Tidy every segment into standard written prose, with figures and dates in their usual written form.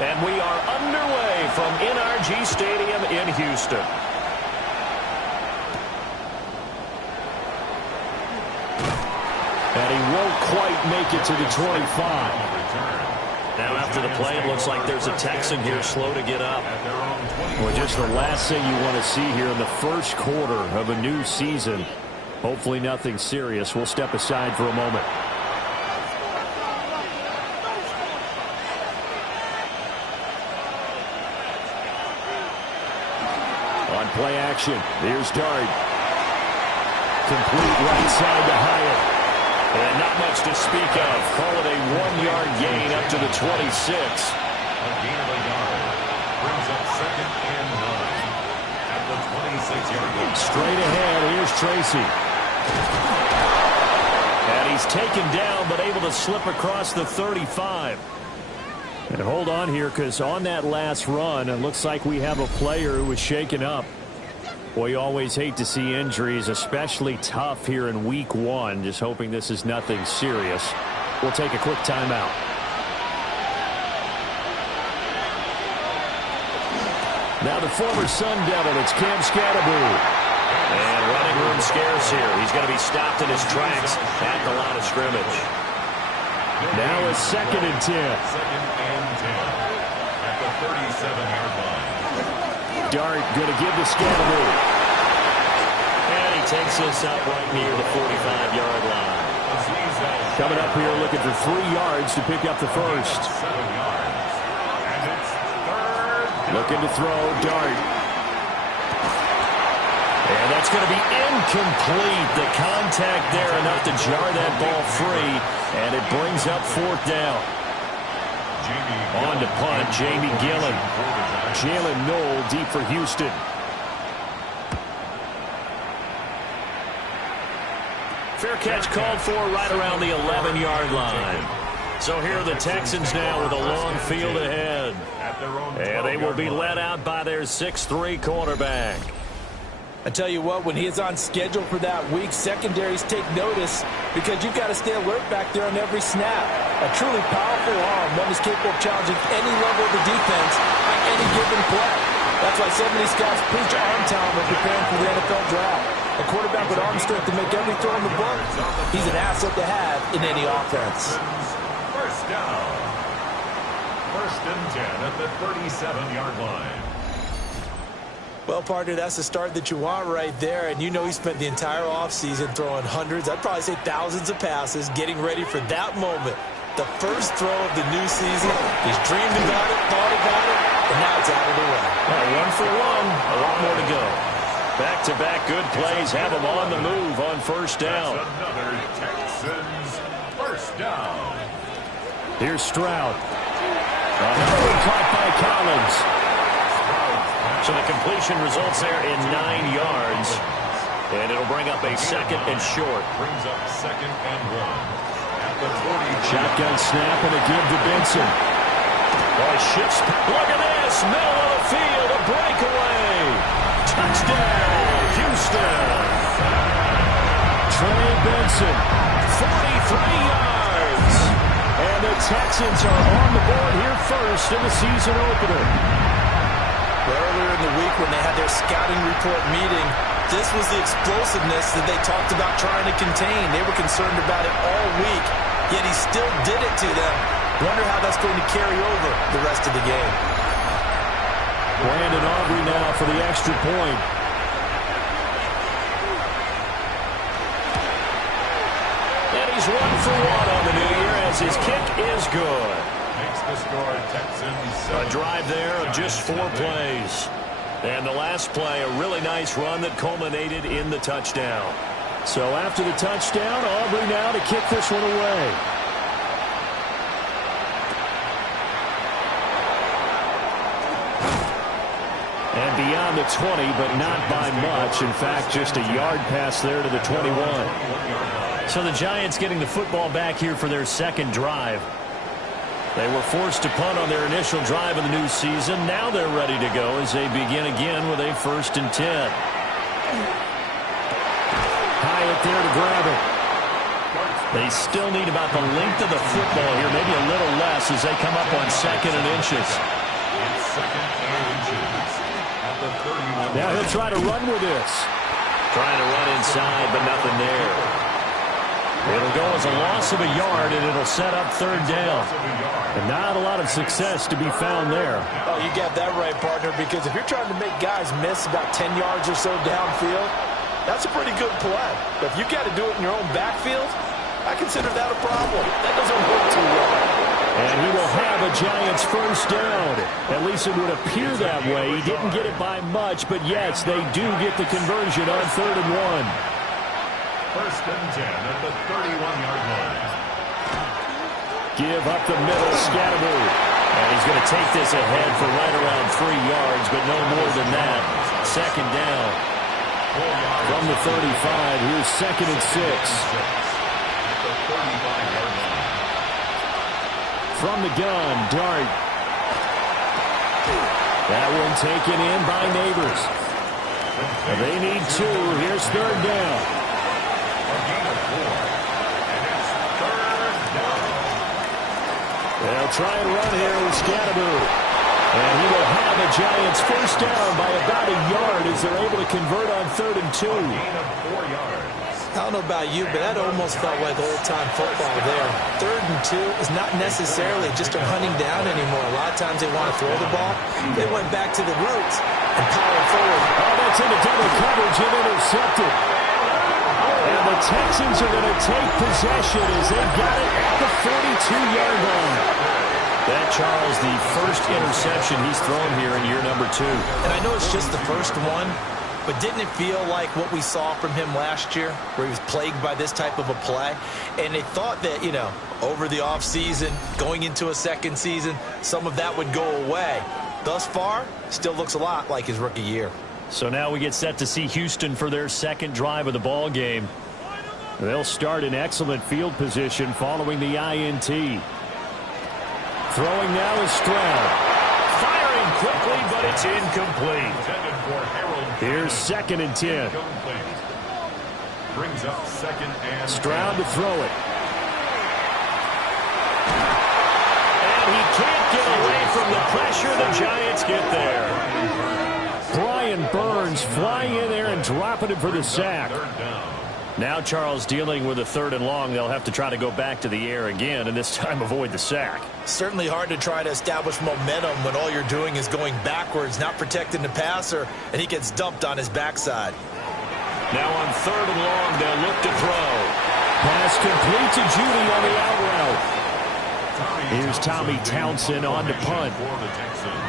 And we are underway from NRG Stadium in Houston. And he won't quite make it to the 25. Now after the play, it looks like there's a Texan here slow to get up. Well, just the last thing you want to see here in the first quarter of a new season. Hopefully nothing serious. We'll step aside for a moment. On play action, here's Dart. Complete right side to Hyatt. And not much to speak of. Call it a 1-yard gain up to the 26. A gain of a yard. Brings up 2nd and 9 at the 26-yard line. Straight ahead, here's Tracy. And he's taken down, but able to slip across the 35. And hold on here, because on that last run, it looks like we have a player who was shaken up. Well, you always hate to see injuries, especially tough here in week 1. Just hoping this is nothing serious. We'll take a quick timeout. Now the former Sun Devil, it's Cam Scatterbury. And running room scarce here. He's going to be stopped in his tracks at the line of scrimmage. Now a 2nd and 10. 2nd and 10 at the 37-yard line. Dart going to give to Scatterbury. And he takes this out right near the 45-yard line. Coming up here looking for 3 yards to pick up the first. 7 yards. And it's 3rd down. Looking to throw, Dart. And that's going to be incomplete. The contact there enough to jar that ball free. And it brings up 4th down. On to punt, Jamie Gillen. Jalen Knoll deep for Houston. Fair catch called for right around the 11-yard line. So here are the Texans now with a long field ahead. And they will be led out by their 6'3" quarterback. I tell you what, when he is on schedule for that week, secondaries take notice because you've got to stay alert back there on every snap. A truly powerful arm, one is capable of challenging any level of the defense on any given play. That's why 70 scouts preach arm talent when preparing for the NFL draft. A quarterback with arm strength to make every throw in the book, he's an asset to have in any offense. First down. 1st and 10 at the 37-yard line. Well, partner, that's the start that you want right there. And you know he spent the entire offseason throwing hundreds, I'd probably say thousands of passes, getting ready for that moment. The first throw of the new season. He's dreamed about it, thought about it, and now it's out of the way. Well, 1 for 1, a lot more to go. Back-to-back good plays have him on the move on 1st down. That's another Texans first down. Here's Stroud. Caught by Collins. So the completion results there in 9 yards. And it'll bring up a 2nd and short. Brings up 2nd and 1. At the 40. Shotgun snap and a give to Benson. Boy, shifts. Look at this. Middle of the field. A breakaway. Touchdown, Houston. Trey Benson. 43 yards. And the Texans are on the board here first in the season opener. Earlier in the week when they had their scouting report meeting, this was the explosiveness that they talked about trying to contain. They were concerned about it all week, yet he still did it to them. Wonder how that's going to carry over the rest of the game. Brandon Aubrey now for the extra point. And he's 1 for 1 on the new year as his kick is good. Makes the score Texans. A drive there of just 4 plays. And the last play, a really nice run that culminated in the touchdown. So after the touchdown, Aubrey now to kick this one away. And beyond the 20, but not by much. In fact, just a yard pass there to the 21. So the Giants getting the football back here for their 2nd drive. They were forced to punt on their initial drive of the new season. Now they're ready to go as they begin again with a 1st and 10. Hyatt there to grab it. They still need about the length of the football here, maybe a little less as they come up on 2nd and inches. It's 2nd and inches at the 31. Now he'll try to run with this. Trying to run inside, but nothing there. It'll go as a loss of a yard, and it'll set up 3rd down. And not a lot of success to be found there. Oh, you got that right, partner, because if you're trying to make guys miss about 10 yards or so downfield, that's a pretty good play. But if you got to do it in your own backfield, I consider that a problem. That doesn't work too well. And he will have a Giants 1st down. At least it would appear that way. He didn't get it by much, but yes, they do get the conversion on 3rd and 1. 1st and 10 at the 31-yard line. Give up the middle, Scatteroo. And he's going to take this ahead for right around 3 yards, but no more than that. 2nd down. From the 35, here's 2nd and 6. At the 35-yard line. From the gun, Dart. That one taken in by Neighbors. They need 2. Here's 3rd down. A gain of 4. And it's 3rd down. They'll try and run here with Scatteroo. And he will have a Giants 1st down by about a yard as they're able to convert on 3rd and 2. Gain of 4 yards. I don't know about you, but that almost felt like old-time football there. 3rd and 2 is not necessarily just a hunting down anymore. A lot of times they want to throw the ball. They went back to the roots and powered forward. Oh, that's into double coverage and intercepted. And the Texans are going to take possession as they've got it at the 42-yard line. That, Charles, the first interception he's thrown here in year number 2. And I know it's just the first one, but didn't it feel like what we saw from him last year, where he was plagued by this type of a play? And they thought that, you know, over the offseason, going into a 2nd season, some of that would go away. Thus far, still looks a lot like his rookie year. So now we get set to see Houston for their 2nd drive of the ball game. They'll start in excellent field position following the INT. Throwing now is Stroud. Firing quickly, but it's incomplete. Intended for Harold. Here's 2nd and 10. Incomplete. Brings up 2nd and Stroud to throw it. And he can't get away from the pressure. The Giants get there. Brian Burns flying in there and dropping it for the sack. 3rd down. Now Charles dealing with a 3rd and long. They'll have to try to go back to the air again, and this time avoid the sack. Certainly hard to try to establish momentum when all you're doing is going backwards, not protecting the passer, and he gets dumped on his backside. Now on 3rd and long, they'll look to throw. Pass complete to Judy on the out route. Here's Tommy Townsend on to punt. For the Texans.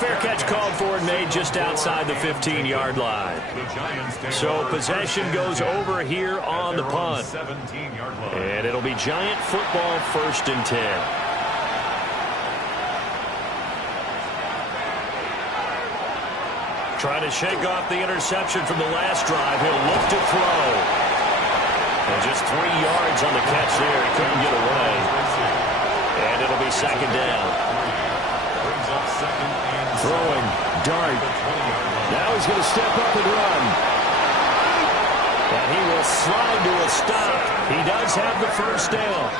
Fair catch called for and made just outside the 15-yard line. So possession goes over here on the punt. And it'll be Giant football 1st and 10. Trying to shake off the interception from the last drive. He'll look to throw. And just 3 yards on the catch there. He couldn't get away. And it'll be 2nd down. Throwing, Dart. Now he's going to step up and run. And he will slide to a stop. He does have the 1st down.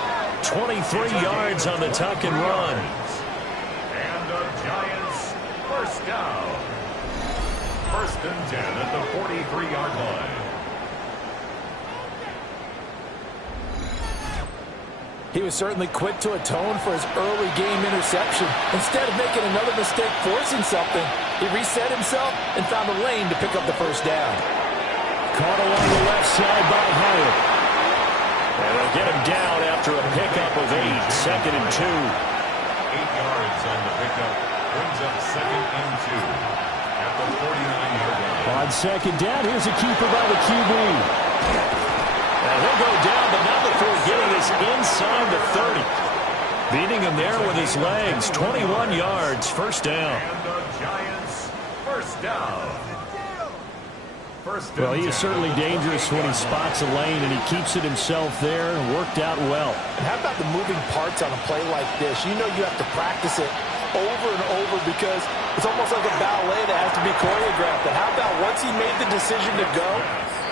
23 yards on the tuck and run. And the Giants 1st down. 1st and 10 at the 43-yard line. He was certainly quick to atone for his early game interception. Instead of making another mistake forcing something, he reset himself and found a lane to pick up the 1st down. Caught along the left side by Hyatt. And they'll get him down after a pickup of 8. 2nd and 2. 8 yards on the pickup. Brings up 2nd and 2 at the 49-yard line. On 2nd down, here's a keeper by the QB. And he'll go down, but not before getting this inside the 30. Beating him there with his legs. 21 yards. 1st down. And the Giants 1st down. Well, he is certainly dangerous when he spots a lane, and he keeps it himself there and worked out well. And how about the moving parts on a play like this? You know you have to practice it over and over because it's almost like a ballet that has to be choreographed. But how about once he made the decision to go,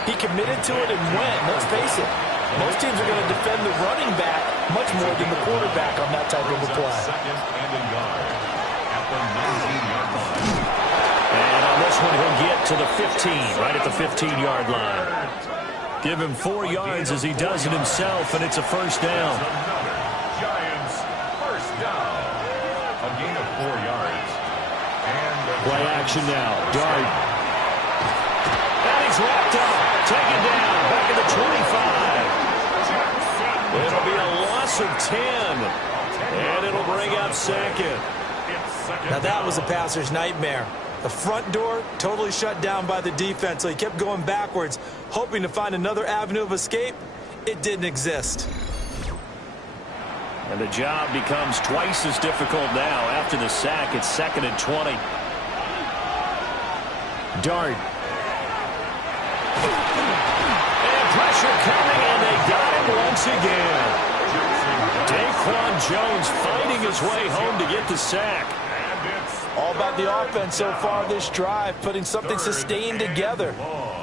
he committed to it and went. Let's face it, most teams are going to defend the running back much more than the quarterback on that type of a play. Second and a yard at the 19-yard line. And on this one, he'll get to the 15, right at the 15-yard line. Give him 4 yards as he does it himself, and it's a first down. Giants first down. A gain of 4 yards. And Play action now. Dart. And he's wrapped up. Taken down. Back at the 25. It'll be a loss of 10. And it'll bring up second. Now that was a passer's nightmare. The front door totally shut down by the defense, so he kept going backwards, hoping to find another avenue of escape. It didn't exist. And the job becomes twice as difficult now after the sack. It's 2nd and 20. Dart. And pressure coming, and they got him once again. Daquan Jones fighting his way home to get the sack. All about the offense so far this drive, putting something sustained together.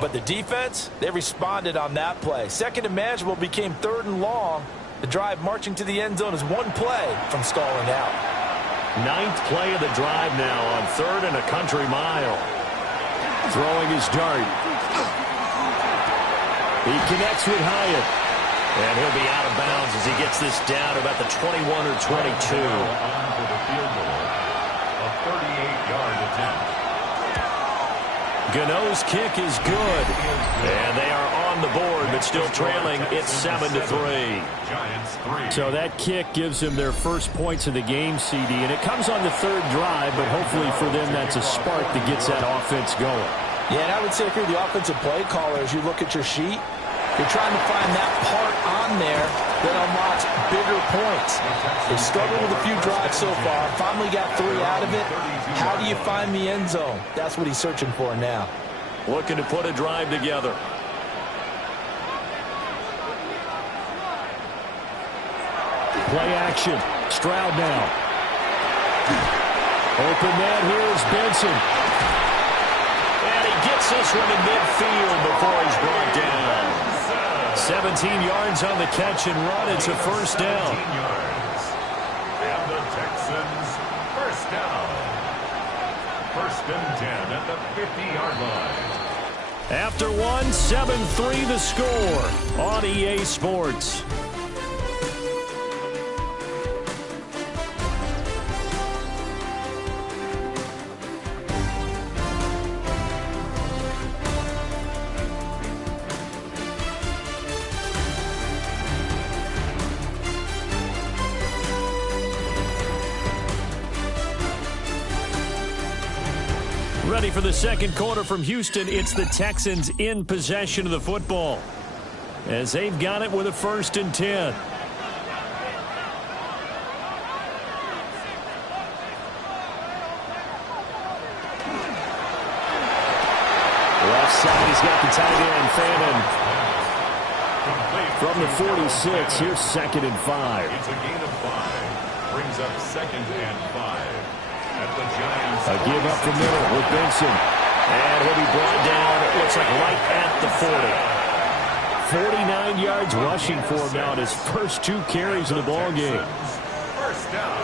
But the defense, they responded on that play. Second and manageable became 3rd and long. The drive marching to the end zone is one play from stalling out. 9th play of the drive now on 3rd and a country mile. Throwing his Dart. He connects with Hyatt. And he'll be out of bounds as he gets this down about the 21 or 22. a 38-yard attempt. Gano's kick is good. And they are on the board, but still trailing. It's 7-3. Giants 3. So that kick gives them their first points of the game, CD. And it comes on the 3rd drive, but hopefully for them that's a spark that gets that offense going. Yeah, and I would say if you're the offensive play caller, as you look at your sheet, you're trying to find that part on there that unlocks bigger points. They've struggled with a few drives so far. Finally got 3 out of it. How do you find the end zone? That's what he's searching for now. Looking to put a drive together. Play action. Stroud now. Open man here is Benson. And he gets this one in midfield before he's brought down. 17 yards on the catch and run. It's a first down. 17 yards. And the Texans first down. 1st and 10 at the 50-yard line. After one, 7-3 the score on EA Sports. Ready for the second quarter from Houston. It's the Texans in possession of the football as they've got it with a 1st and 10. Left side, he's got the tight end, Fannin. From the 46, here's 2nd and 5. It's a gain of 5. Brings up 2nd and 5. At the Giants. A give up the middle with Benson. And he'll be brought down, it looks like right at the 40. 49 yards rushing for him now in his first 2 carries of the ball game. First down.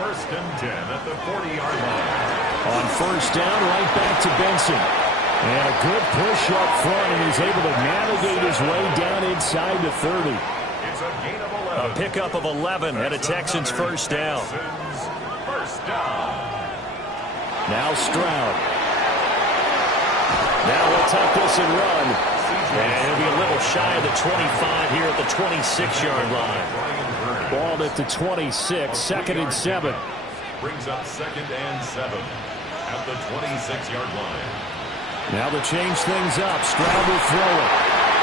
1st and 10 at the 40-yard line. On first down, right back to Benson. And a good push up front, and he's able to navigate his way down inside the 30. It's a gain of 11. A pickup of 11 and a Texans first down. First down. Now Stroud. Now he'll tuck this and run. And he'll be a little shy of the 25 here at the 26-yard line. Ball at the 26, 2nd and 7. Brings up 2nd and 7 at the 26-yard line. Now to change things up, Stroud will throw it.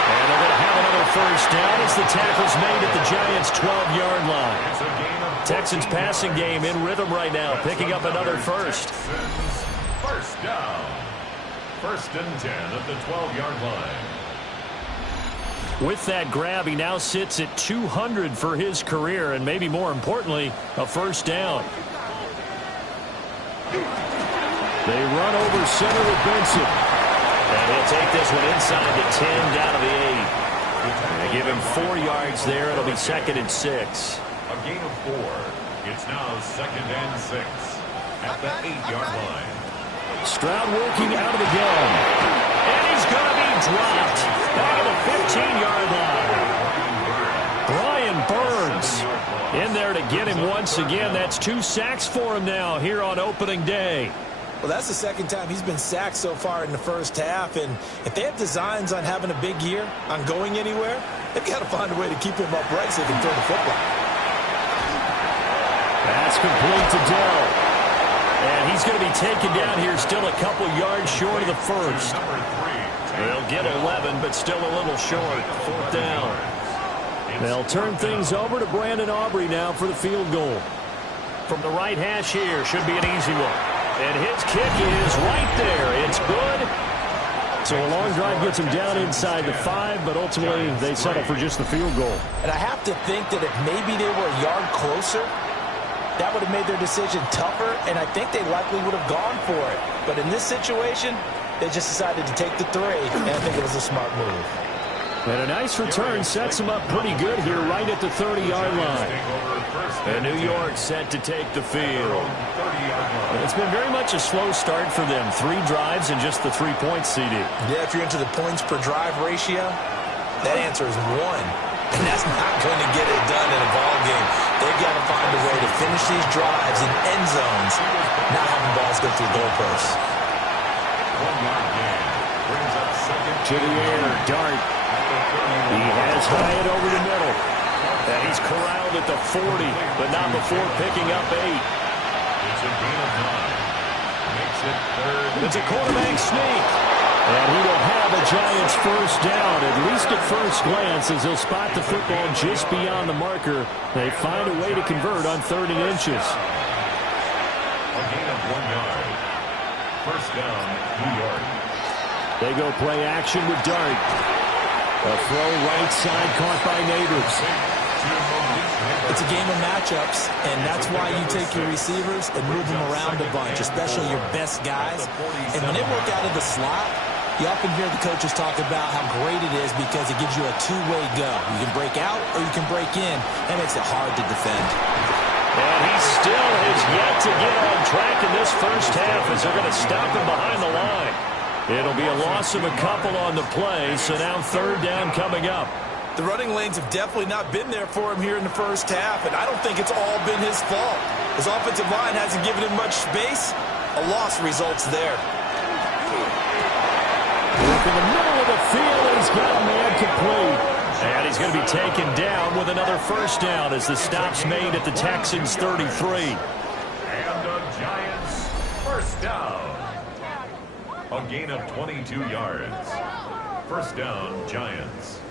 And they're going to have another first down as the tackle's made at the Giants' 12-yard line. It's a gain of Texans passing game in rhythm right now, picking up another first. First down. 1st and 10 at the 12-yard line. With that grab, he now sits at 200 for his career, and maybe more importantly, a first down. They run over center with Benson. And he'll take this one inside the 10, down to the 8. They give him 4 yards there. It'll be 2nd and 6. A gain of 4. It's now 2nd and 6 at the 8-yard line. Stroud working out of the gun. And he's going to be dropped back at the 15-yard line. Brian Burns in there to get him once again. That's 2 sacks for him now here on opening day. Well, that's the second time he's been sacked so far in the first half. And if they have designs on having a big year, on going anywhere, they've got to find a way to keep him upright so they can throw the football. That's complete to Dell. And he's going to be taken down here still a couple yards short of the first. They'll get 11, but still a little short. 4th down. They'll turn things over to Brandon Aubrey now for the field goal. From the right hash here, should be an easy one. And his kick is right there. It's good. So a long drive gets him down inside the 5, but ultimately they settle for just the field goal. And I have to think that if maybe they were a yard closer, that would have made their decision tougher, and I think they likely would have gone for it. But in this situation, they just decided to take the 3, and I think it was a smart move. And a nice return sets him up pretty good here right at the 30-yard line. And New York set to take the field. It's been very much a slow start for them. 3 drives and just the 3 points, CD. Yeah, if you're into the points per drive ratio, that answer is 1. And that's not going to get it done in a ball game. They've got to find a way to finish these drives in end zones, not having balls go through goalposts. 1-yard gain brings up 2nd. To the air, Dart. He has Hyatt over the middle. And he's corralled at the 40, but not before picking up 8. It's a gain of 9. Makes it 3rd. It's a quarterback sneak. And he will have a Giants first down, at least at first glance, as he'll spot the football just beyond the marker. They find a way to convert on 3rd and inches. A gain of 1 yard. First down, New York. They go play action with Dart. A throw right side caught by Neighbors. It's a game of matchups, and that's why you take your receivers and move them around a bunch, especially your best guys. And when they work out of the slot, you often hear the coaches talk about how great it is because it gives you a 2-way go. You can break out or you can break in. That makes it hard to defend. And he still has yet to get on track in this first half as they're going to stop him behind the line. It'll be a loss of a couple on the play, so now 3rd down coming up. The running lanes have definitely not been there for him here in the first half, and I don't think it's all been his fault. His offensive line hasn't given him much space. A loss results there. Look in the middle of the field, and he's got a man complete. And he's going to be taken down with another first down as the stop's made at the Texans' 33. And the Giants first down. A gain of 22 yards. First down, Giants.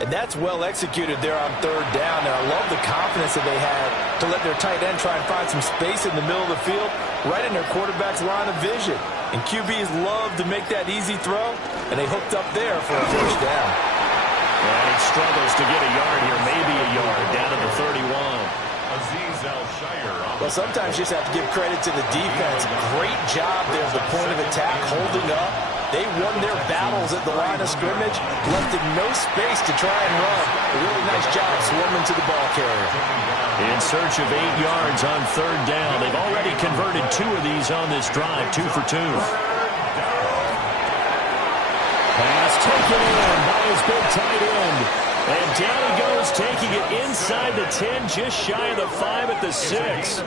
And that's well executed there on 3rd down. And I love the confidence that they had to let their tight end try and find some space in the middle of the field, right in their quarterback's line of vision. And QBs love to make that easy throw, and they hooked up there for a first down. And he struggles to get a yard here, maybe a yard, down at the 31. Well, sometimes you just have to give credit to the defense. Great job there at the point of attack, holding up. They won their battles at the line of scrimmage, left them no space to try and run. A really nice job swarming to the ball carrier. In search of 8 yards on 3rd down. They've already converted 2 of these on this drive, 2 for 2. Pass taken in by his big tight end. And down he goes, taking it inside the 10, just shy of the 5 at the 6.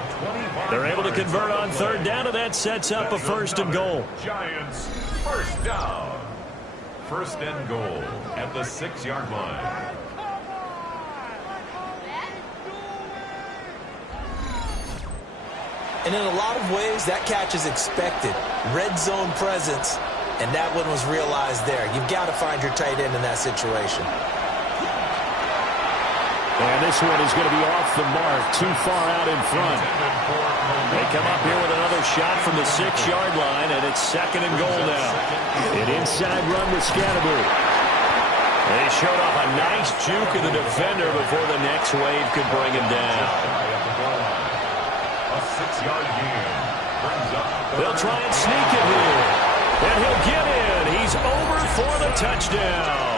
They're able to convert on 3rd down, and that sets up a 1st and goal. Giants first down. 1st and goal at the 6-yard line. And in a lot of ways, that catch is expected. Red zone presence, and that one was realized there. You've got to find your tight end in that situation. And this one is going to be off the mark, too far out in front. They come up here with another shot from the 6-yard line, and it's 2nd and goal now. An inside run with Scatterby. They showed off a nice juke of the defender before the next wave could bring him down. A 6-yard gain brings up. They'll try and sneak it here. And he'll get in. He's over for the touchdown.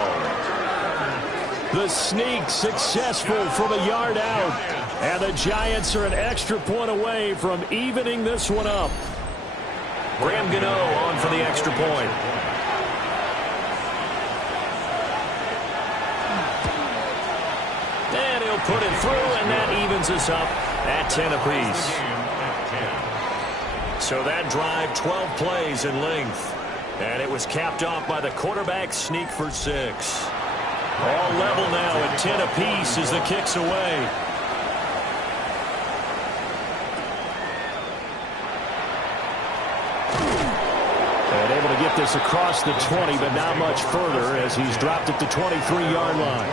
The sneak successful from a yard out. And the Giants are an extra point away from evening this one up. Graham Gano on for the extra point. And he'll put it through, and that evens us up at 10 apiece. So that drive, 12 plays in length. And it was capped off by the quarterback sneak for 6. All level now at 10 apiece as the kick's away. And able to get this across the 20, but not much further as he's dropped at the 23-yard line.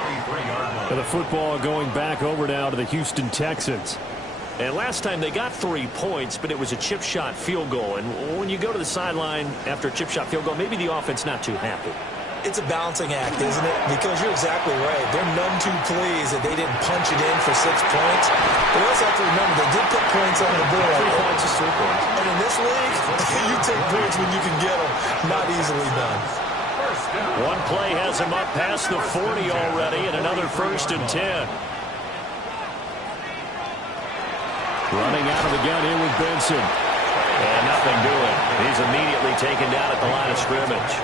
And the football going back over now to the Houston Texans. And last time they got 3 points, but it was a chip shot field goal. And when you go to the sideline after a chip shot field goal, maybe the offense not too happy. It's a balancing act, isn't it? Because you're exactly right. They're none too pleased that they didn't punch it in for 6 points. But you also have to remember, they did put points on the board. 3 points is 3 points. And in this league, you take points when you can get them. Not easily done. One play has him up past the 40 already, and another 1st and 10. Running out of the gun here with Benson. And nothing doing. He's immediately taken down at the line of scrimmage.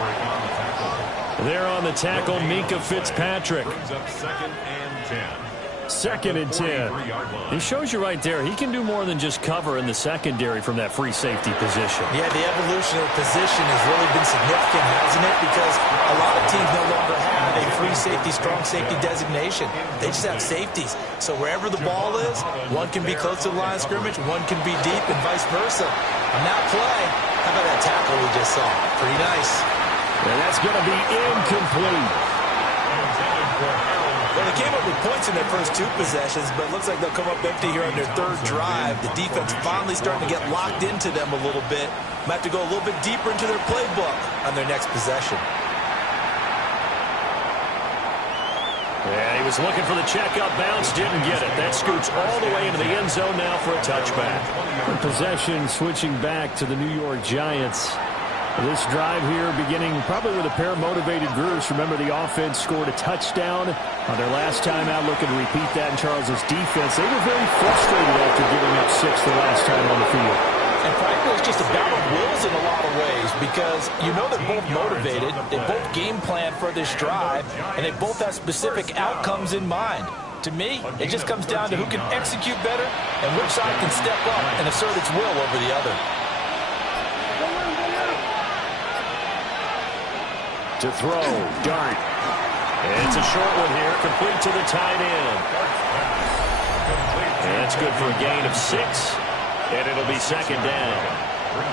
There on the tackle, Minkah Fitzpatrick. Brings up 2nd and 10. 2nd and 10. He shows you right there, he can do more than just cover in the secondary from that free safety position. Yeah, the evolution of the position has really been significant, hasn't it? Because a lot of teams no longer have a free safety, strong safety designation. They just have safeties. So wherever the ball is, one can be close to the line of scrimmage, one can be deep, and vice versa. On that play, how about that tackle we just saw? Pretty nice. And that's going to be incomplete. Well, they came up with points in their first 2 possessions, but it looks like they'll come up empty here on their 3rd drive. The defense finally starting to get locked into them a little bit. Might have to go a little bit deeper into their playbook on their next possession. Yeah, he was looking for the checkup bounce, didn't get it. That scoots all the way into the end zone now for a touchback. Possession switching back to the New York Giants. This drive here beginning probably with a pair of motivated groups. Remember, the offense scored a touchdown on their last time out, looking to repeat that in Charles's defense. They were very frustrated after giving up 6 the last time on the field. And frankly, it's just a battle of wills in a lot of ways because you know they're both motivated, they both game plan for this drive, and they both have specific outcomes in mind. To me, it just comes down to who can execute better and which side can step up and assert its will over the other. To throw, Dart. It's a short one here, complete to the tight end. And that's good for a gain of 6, and it'll be 2nd down.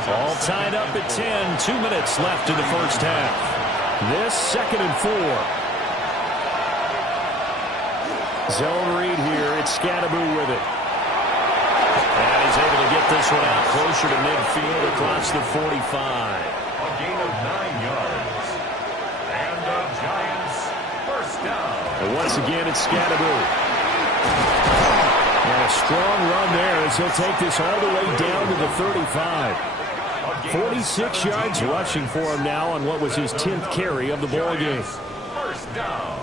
All tied up at 10, 2 minutes left in the first half. This 2nd and 4. Zone read here. It's Scatterby with it. And he's able to get this one out closer to midfield across the 45. A gain of 9 yards. And the Giants first down. And once again, it's Scatterby. And a strong run there as he'll take this all the way down to the 35. 46 yards rushing for him now on what was his 10th carry of the ball game. First down.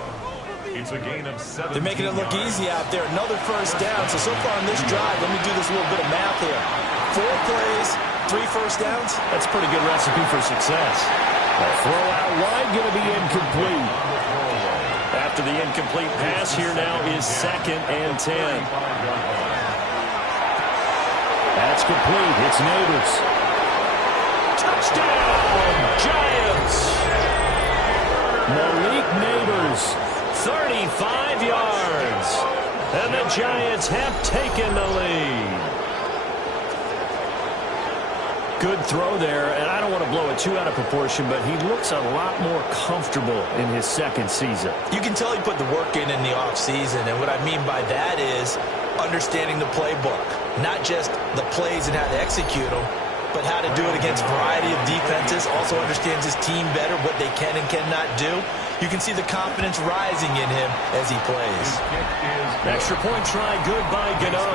It's a gain of 7. They're making it look easy out there. Another first down. So far on this drive, let me do this little bit of math here. 4 plays, 3 first downs. That's a pretty good recipe for success. A throw out wide going to be incomplete. After the incomplete pass, here now is 2nd and 10. That's complete. It's Neighbors. Touchdown, Giants! Malik Neighbors. 35 yards. And the Giants have taken the lead. Good throw there, and I don't want to blow it too out of proportion, but he looks a lot more comfortable in his second season. You can tell he put the work in the offseason, and what I mean by that is understanding the playbook, not just the plays and how to execute them, but how to do it against a variety of defenses. Also understands his team better, what they can and cannot do. You can see the confidence rising in him as he plays. Extra point try, good by Gano.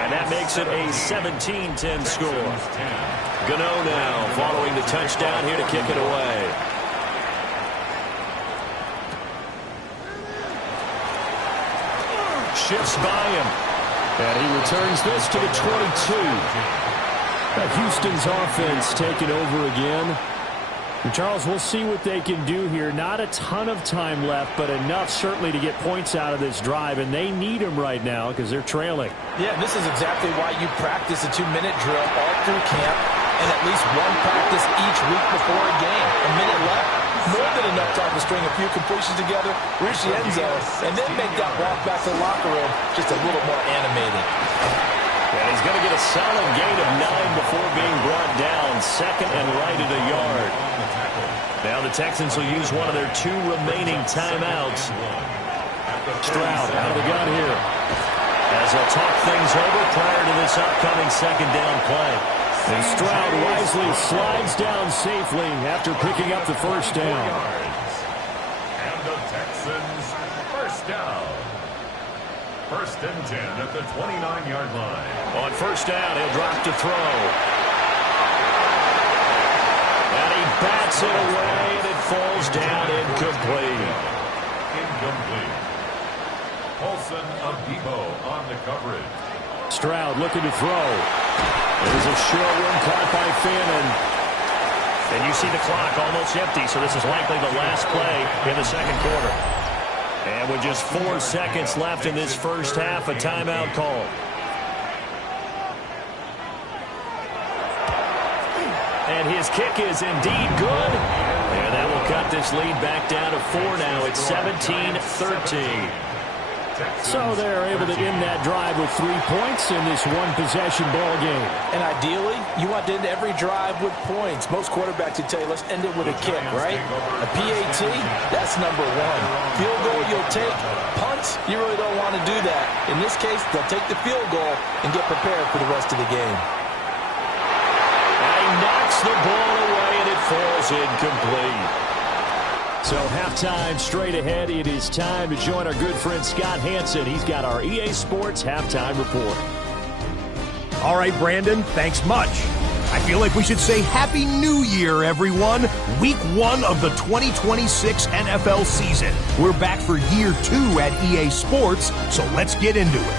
And that makes it a 17-10 score. Gano now following the touchdown here to kick it away. Shifts by him. And he returns this to the 22. Houston's offense taking over again. And Charles, we'll see what they can do here. Not a ton of time left, but enough certainly to get points out of this drive, and they need them right now because they're trailing. Yeah, and this is exactly why you practice a 2-minute drill all through camp and at least one practice each week before a game. A minute left, more than enough time to string a few completions together, reach the end zone, and then make that walk back to the locker room just a little more animated. And he's going to get a solid gain of 9 before being brought down. Second and right at a yard. Now the Texans will use one of their 2 remaining timeouts. Stroud out of the gun here, as they'll talk things over prior to this upcoming second down play. And Stroud wisely slides down safely after picking up the first down. And the Texans first down. First and 10 at the 29-yard line. On first down, he'll drop to throw. And he bats it away, and it falls down incomplete. Incomplete. Paulson of Debo on the coverage. Stroud looking to throw. There's a short one caught by Fannin. And you see the clock almost empty, so this is likely the last play in the second quarter. And with just 4 seconds left in this first half, a timeout call. And his kick is indeed good. And that will cut this lead back down to 4 now. It's 17-13. So they're able to end that drive with 3 points in this one-possession ball game. And ideally, you want to end every drive with points. Most quarterbacks would tell you, let's end it with a kick, right? A PAT, that's number 1. Field goal you'll take. Punts, you really don't want to do that. In this case, they'll take the field goal and get prepared for the rest of the game. And he knocks the ball away, and it falls incomplete. So halftime straight ahead. It is time to join our good friend Scott Hansen. He's got our EA Sports halftime report. All right, Brandon, thanks much. I feel like we should say Happy New Year, everyone. Week 1 of the 2026 NFL season. We're back for year 2 at EA Sports, so let's get into it.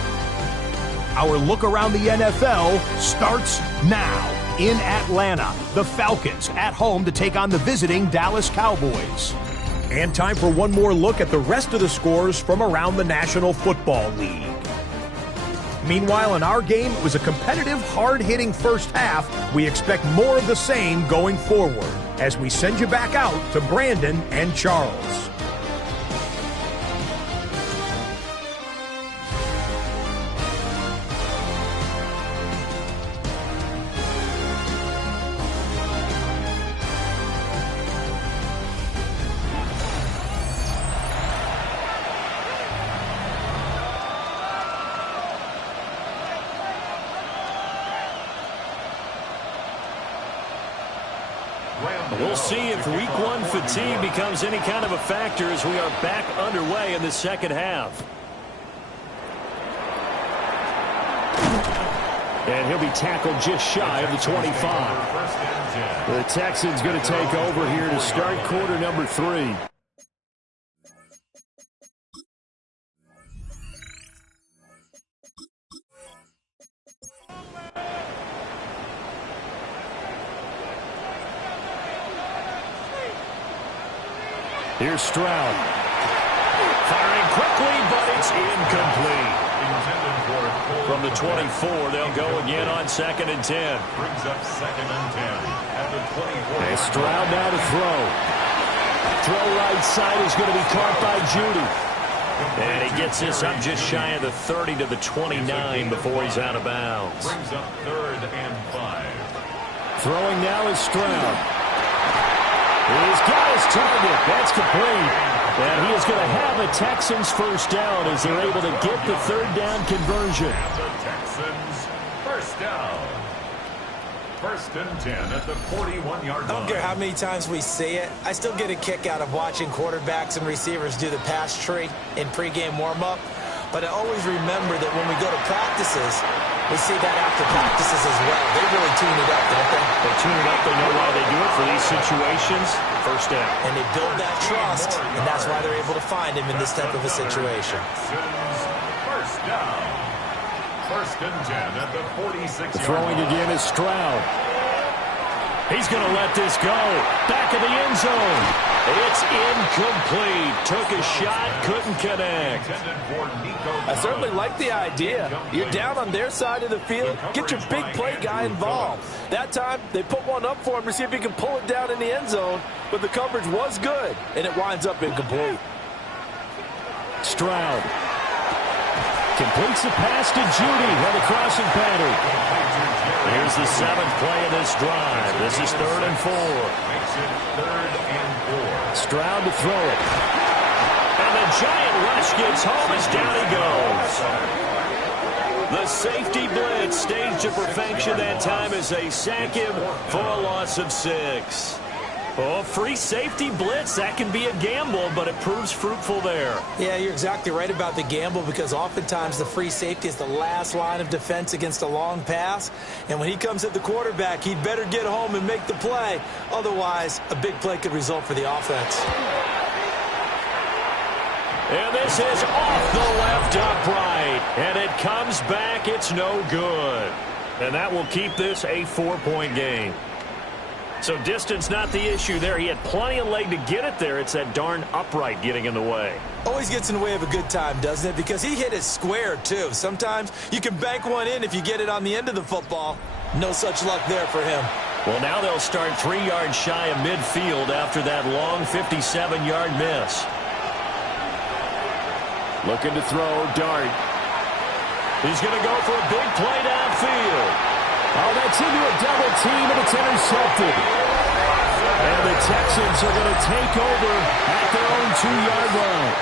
Our look around the NFL starts now. In Atlanta, the Falcons at home to take on the visiting Dallas Cowboys. And time for one more look at the rest of the scores from around the National Football League. Meanwhile, in our game, it was a competitive, hard-hitting first half. We expect more of the same going forward as we send you back out to Brandon and Charles. We'll see if week 1 fatigue becomes any kind of a factor as we are back underway in the second half. And he'll be tackled just shy of the 25. The Texans going to take over here to start quarter number 3. Here's Stroud. Firing quickly, but it's incomplete. From the 24, they'll go again on 2nd and 10. Brings up 2nd and 10 at the 24. And Stroud now to throw. Throw right side is going to be caught by Judy. And he gets this up just shy of the 30 to the 29 before he's out of bounds. Brings up 3rd and 5. Throwing now is Stroud. He's got his target. That's complete. And he is going to have a Texans first down as they're able to get the third down conversion. And the Texans first down. First and 10 at the 41-yard line. I don't care how many times we see it. I still get a kick out of watching quarterbacks and receivers do the pass tree in pregame warm-up. But I always remember that when we go to practices, we see that after practices as well. They really tune it up, don't they? They tune it up. They know why they do it for these situations. First down. And they build that trust, and that's why they're able to find him in this type of a situation. First down. First and 10 at the 46-yard line. Throwing again is Stroud. He's going to let this go. Back of the end zone. It's incomplete. Took a shot, couldn't connect. I certainly like the idea. You're down on their side of the field. Get your big play guy involved. That time, they put one up for him to see if he can pull it down in the end zone. But the coverage was good, and it winds up incomplete. Stroud completes the pass to Judy on the crossing pattern. Here's the 7th play of this drive. This is 3rd and 4. Makes it 3rd and 4. Stroud to throw it. And the giant rush gets home as down he goes. The safety blitz staged to perfection that time as they sack him for a loss of 6. Oh, free safety blitz, that can be a gamble, but it proves fruitful there. Yeah, you're exactly right about the gamble because oftentimes the free safety is the last line of defense against a long pass. And when he comes at the quarterback, he'd better get home and make the play. Otherwise, a big play could result for the offense. And this is off the left upright. And it comes back. It's no good. And that will keep this a 4-point game. So distance not the issue there. He had plenty of leg to get it there. It's that darn upright getting in the way. Always gets in the way of a good time, doesn't it? Because he hit it square, too. Sometimes you can bank one in if you get it on the end of the football. No such luck there for him. Well, now they'll start 3 yards shy of midfield after that long 57-yard miss. Looking to throw, Dart. He's going to go for a big play downfield. Oh, that's into a double team, and it's intercepted. And the Texans are going to take over at their own 2-yard line.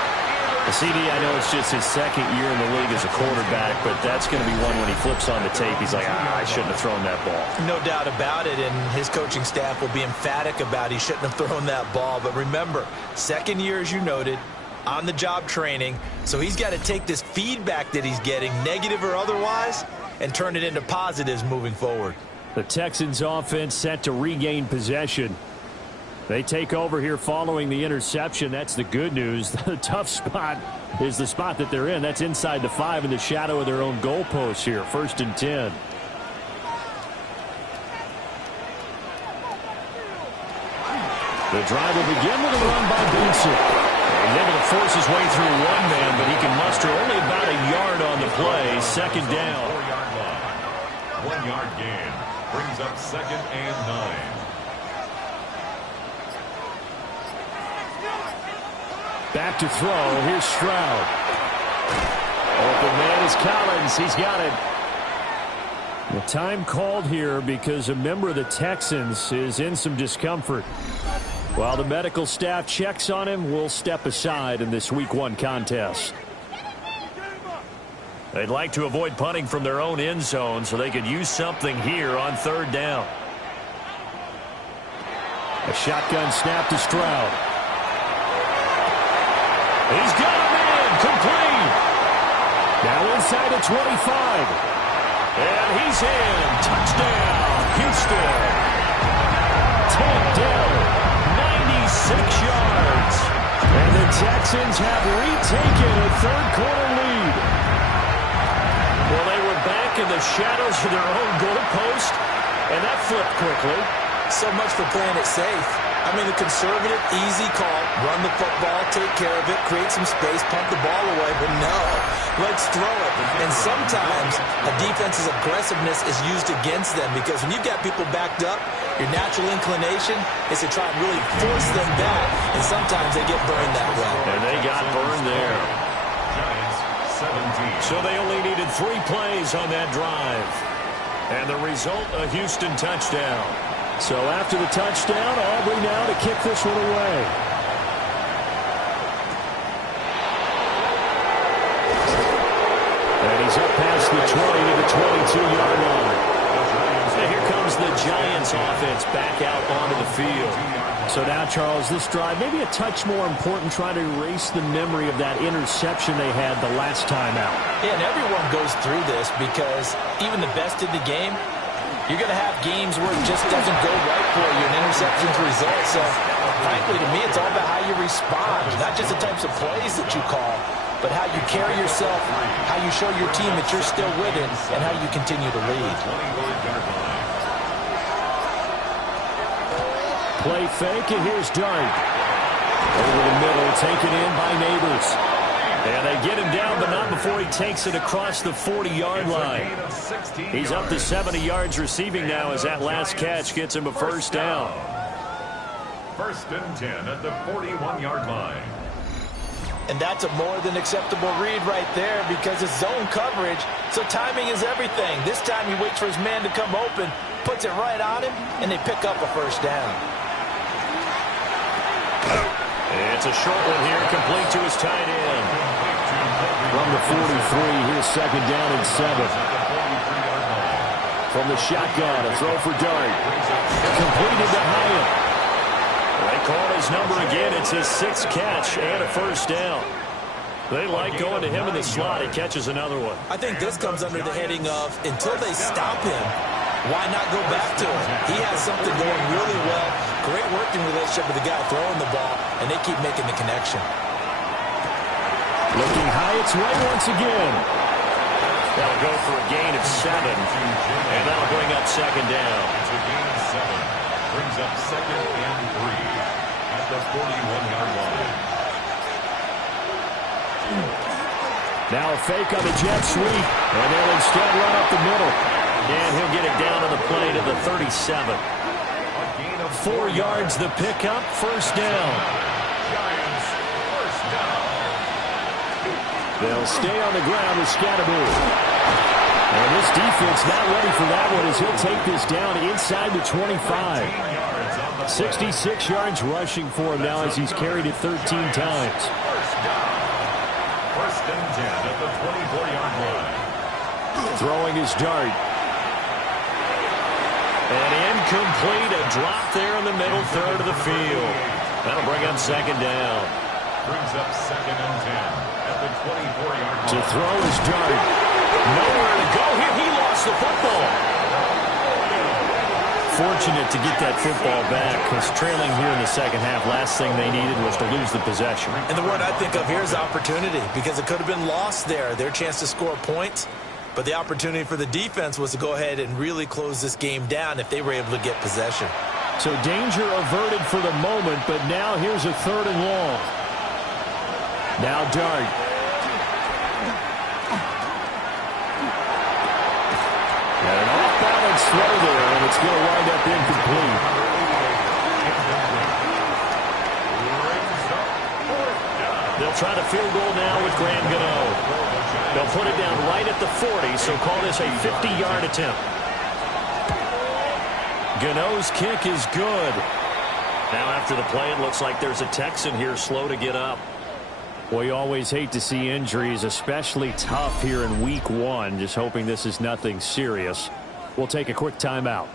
CD, I know it's just his second year in the league as a quarterback, but that's going to be one when he flips on the tape. He's like, I shouldn't have thrown that ball. No doubt about it, and his coaching staff will be emphatic about he shouldn't have thrown that ball. But remember, second year, as you noted, on-the-job training, so he's got to take this feedback that he's getting, negative or otherwise, and turn it into positives moving forward. The Texans offense set to regain possession. They take over here following the interception. That's the good news. The tough spot is the spot that they're in. That's inside the 5 in the shadow of their own goalpost here. 1st and 10. The drive will begin with a run by Benson. He's able to force his way through one man, but he can muster only about a yard on the play. 2nd down. 1-yard gain brings up 2nd and 9. Back to throw. Here's Stroud. Open man is Collins. He's got it. The time called here because a member of the Texans is in some discomfort. While the medical staff checks on him, we'll step aside in this Week 1 contest. They'd like to avoid punting from their own end zone so they could use something here on 3rd down. A shotgun snap to Stroud. He's got him in. Complete. Now inside the 25. And he's in. Touchdown, Houston. Takedown, 96 yards. And the Texans have retaken a 3rd-quarter lead. Well, they were back in the shadows of their own goalpost, and that flipped quickly. So much for playing it safe. I mean, the conservative, easy call, run the football, take care of it, create some space, pump the ball away, but no, let's throw it. And sometimes a defense's aggressiveness is used against them because when you've got people backed up, your natural inclination is to try and really force them back, and sometimes they get burned that way. And they got burned there. Giants 17. So they only needed 3 plays on that drive. And the result, a Houston touchdown. So after the touchdown, Aubrey now to kick this one away. And he's up past the 20 to the 22-yard line. And here comes the Giants offense back out onto the field. So now, Charles, this drive maybe a touch more important, trying to erase the memory of that interception they had the last time out. Yeah, and everyone goes through this because even the best in the game, you're going to have games where it just doesn't go right for you, and interceptions result. So, frankly, to me, it's all about how you respond, not just the types of plays that you call, but how you carry yourself, how you show your team that you're still with it, and how you continue to lead. Play fake, and here's Dart. Over the middle, taken in by Neighbors. And they get him down, but not before he takes it across the 40-yard line. He's up to 70 yards receiving now as that last catch gets him a first down. 1st and 10 at the 41-yard line. And that's a more than acceptable read right there because it's zone coverage, so timing is everything. This time he waits for his man to come open, puts it right on him, and they pick up a first down. It's a short one here, complete to his tight end. From the 43, here's 2nd down and 7. From the shotgun, a throw for Dart. Completed to Hyatt. They call his number again. It's his 6th catch and a first down. They like going to him in the slot. He catches another one. I think this comes under the heading of until they stop him, why not go back to him? He has something going really well. Great working relationship with the guy throwing the ball, and they keep making the connection. Looking Hyatt's way once again. That'll go for a gain of 7, and that'll bring up 2nd down. It's a gain of 7. Brings up 2nd and 3 at the 41-yard line. Now a fake on the jet sweep, and they'll instead run up the middle. And he'll get it down on the play to the 37. 4 yards the pickup, first down. Giants, first down. They'll stay on the ground with Scatterbury. And this defense not ready for that one as he'll take this down inside the 25. 66 yards rushing for him now as he's carried it 13 times. First down. 1st and 10 at the 24-yard line. Throwing his Dart. And incomplete, a drop there in the middle third of the field. That'll bring up 2nd down. Brings up 2nd and 10 at the 24-yard line. To throw his Dart. Nowhere to go here. He lost the football. Fortunate to get that football back because trailing here in the second half, last thing they needed was to lose the possession. And the word I think of here is opportunity because it could have been lost there, their chance to score points. But the opportunity for the defense was to go ahead and really close this game down if they were able to get possession. So danger averted for the moment, but now here's a 3rd and long. Now Dart. And an off-balance throw there, and it's going to wind up incomplete. They'll try to field goal now with Graham Gano. They'll put it down right at the 40, so call this a 50-yard attempt. Gano's kick is good. Now after the play, it looks like there's a Texan here slow to get up. Well, you always hate to see injuries, especially tough here in week 1. Just hoping this is nothing serious. We'll take a quick timeout.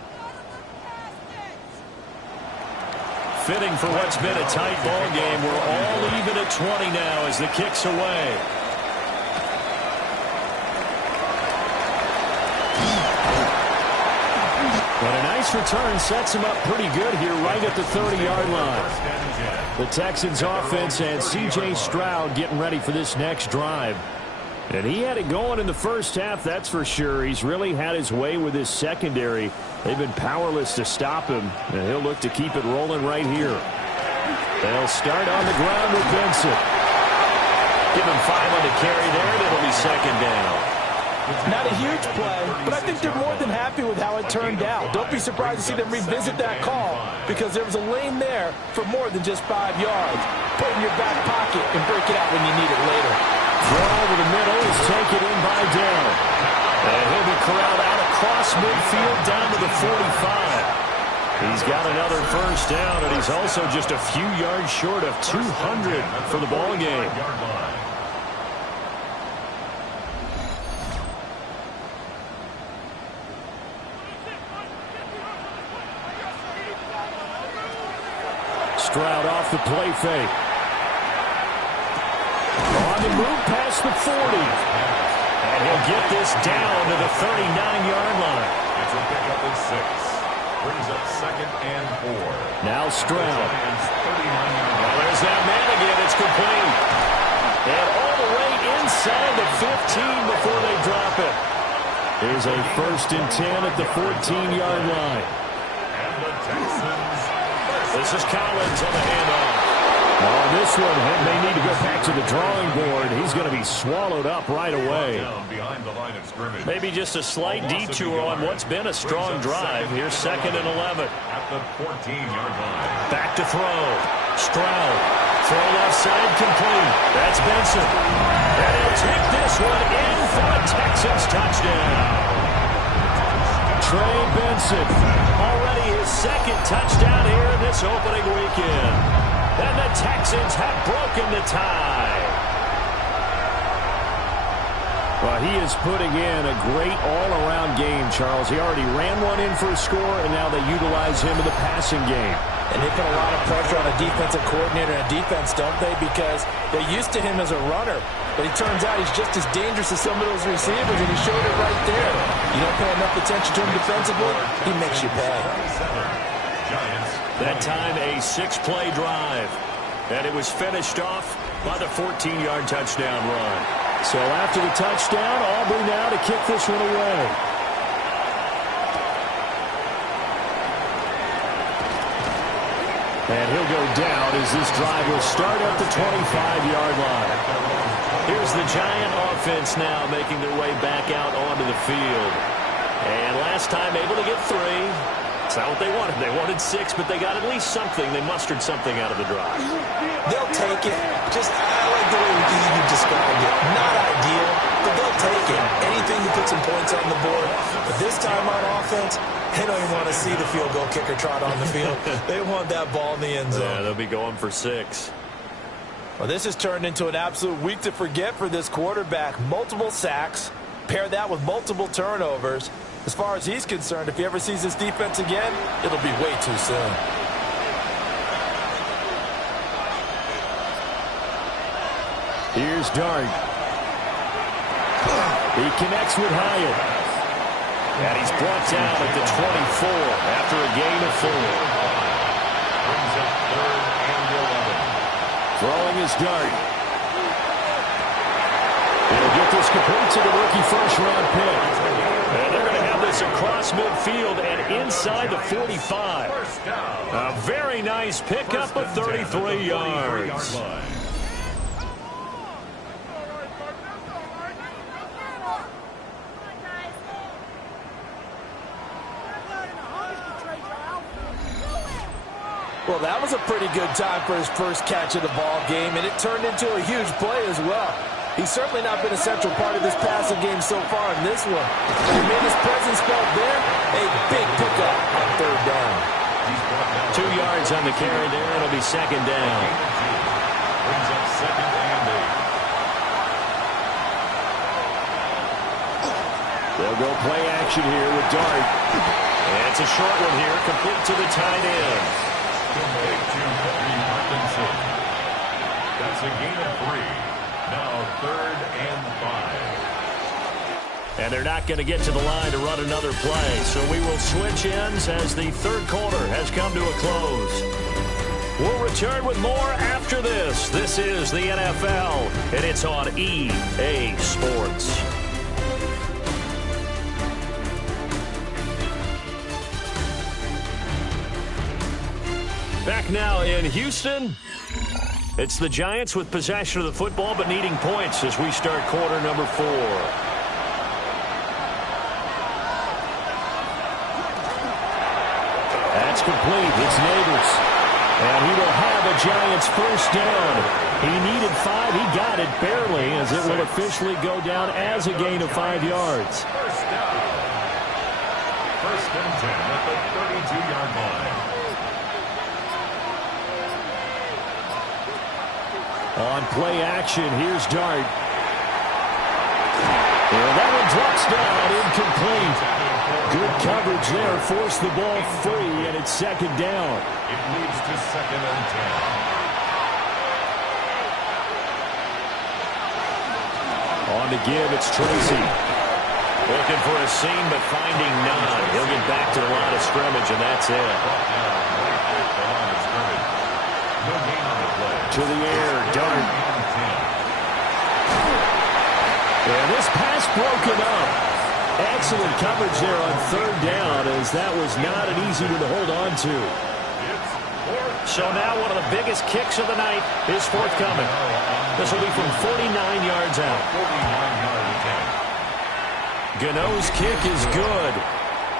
Fitting for what's been a tight ball game. We're all even at 20 now as the kick's away. But a nice return sets him up pretty good here right at the 30-yard line. The Texans offense and C.J. Stroud getting ready for this next drive. And he had it going in the first half, that's for sure. He's really had his way with his secondary. They've been powerless to stop him, and he'll look to keep it rolling right here. They'll start on the ground with Benson. Give him 5 on the carry there, and it'll be 2nd down. Not a huge play, but I think they're more than happy with how it turned out. Don't be surprised to see them revisit that call because there was a lane there for more than just 5 yards. Put it in your back pocket and break it out when you need it later. Throw over the middle is taken in by Dale. And he'll be corralled out across midfield down to the 45. He's got another first down, and he's also just a few yards short of 200 for the ball game. Stroud off the play fake. On the move past the 40. And he'll get this down to the 39-yard line. It's a pickup of 6. Brings up 2nd and 4. Now Stroud. Well, there's that man again. It's complete. And all the way inside the 15 before they drop it. Here's a 1st and 10 at the 14-yard line. And the Texans. This is Collins on the handoff. On this one, he may need to go back to the drawing board. He's going to be swallowed up right away. Down behind the line of scrimmage. Maybe just a slight detour on what's been a strong drive. Here's 2nd and 11. At the 14-yard line. Back to throw. Stroud. Throw left side complete. That's Benson. And he'll take this one in for a Texans touchdown. Trey Benson. Already his 2nd touchdown here in this opening weekend. And the Texans have broken the tie. Well, he is putting in a great all-around game, Charles. He already ran one in for a score, and now they utilize him in the passing game. And they put a lot of pressure on a defensive coordinator and defense, don't they? Because they're used to him as a runner. But it turns out he's just as dangerous as some of those receivers, and he showed it right there. You don't pay enough attention to him defensively, he makes you pay. That time a 6-play drive. And it was finished off by the 14-yard touchdown run. So after the touchdown, Aubrey now to kick this one away. And he'll go down as this drive will start at the 25-yard line. Here's the Giant offense now making their way back out onto the field. And last time able to get 3. It's not what they wanted. They wanted 6, but they got at least something. They mustered something out of the drive. They'll take it. Just, I like the way you described it. Not ideal, but they'll take it. Anything to put some points on the board. But this time on offense, they don't even want to see the field goal kicker trot on the field. They want that ball in the end zone. Yeah, they'll be going for 6. Well, this has turned into an absolute week to forget for this quarterback. Multiple sacks. Pair that with multiple turnovers. As far as he's concerned, if he ever sees this defense again, it'll be way too soon. Here's Dart. He connects with Hyatt. And he's brought down at the 24 after a gain of 4. Brings up 3rd and 11. Throwing his Dart. He'll get this complete to the rookie first-round pick. And they're going to have this across midfield and inside the 45. A very nice pickup of 33 yards. Well, that was a pretty good time for his first catch of the ball game, and it turned into a huge play as well. He's certainly not been a central part of this passing game so far in this one. He made his presence felt there. A big pickup on 3rd down. 2 yards on the carry there. It'll be 2nd down. Brings up 2nd and 8. They'll go play action here with Dart. And it's a short one here, complete to the tight end. That's a gain of 3. Now 3rd and 5. And they're not going to get to the line to run another play. So we will switch ends as the 3rd quarter has come to a close. We'll return with more after this. This is the NFL, and it's on EA Sports. Back now in Houston. It's the Giants with possession of the football but needing points as we start quarter number 4. That's complete. It's Neighbors. And he will have a Giants first down. He needed 5. He got it barely, as it will officially go down as a gain of 5 yards. First down. First and 10 at the 32-yard line. On play action, here's Dart. And that one drops down, incomplete. Good coverage there, forced the ball free, and it's second down. It leads to second and 10. On to give, it's Tracy. Looking for a seam, but finding none. He'll get back to the line of scrimmage, and that's it. No gain on the play. To the air, Dart. And this pass broken up. Excellent coverage there on third down, as that was not an easy one to hold on to. So now one of the biggest kicks of the night is forthcoming. This will be from 49 yards out. 49-yard attempt. Gano's kick is good.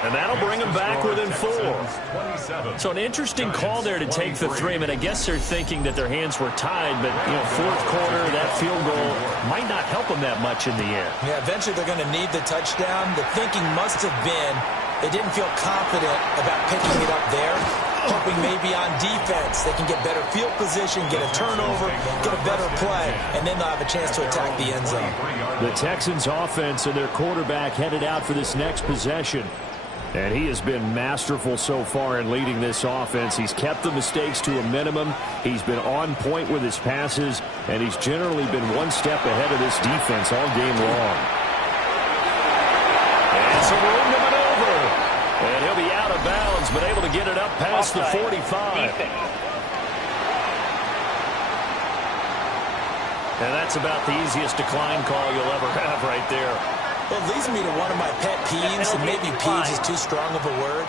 And that'll bring him back within 4. 27. So an interesting call there to take the 3. I mean, I guess they're thinking that their hands were tied, but, you know, fourth quarter, that field goal might not help them that much in the end. Yeah, eventually they're going to need the touchdown. The thinking must have been they didn't feel confident about picking it up there, hoping maybe on defense they can get better field position, get a turnover, get a better play, and then they'll have a chance to attack the end zone. The Texans offense and their quarterback headed out for this next possession. And he has been masterful so far in leading this offense. He's kept the mistakes to a minimum. He's been on point with his passes, and he's generally been one step ahead of this defense all game long. And some room to maneuver. And he'll be out of bounds, but able to get it up past the 45. And that's about the easiest decline call you'll ever have right there. Well, it leads me to one of my pet peeves, and maybe peeves is too strong of a word.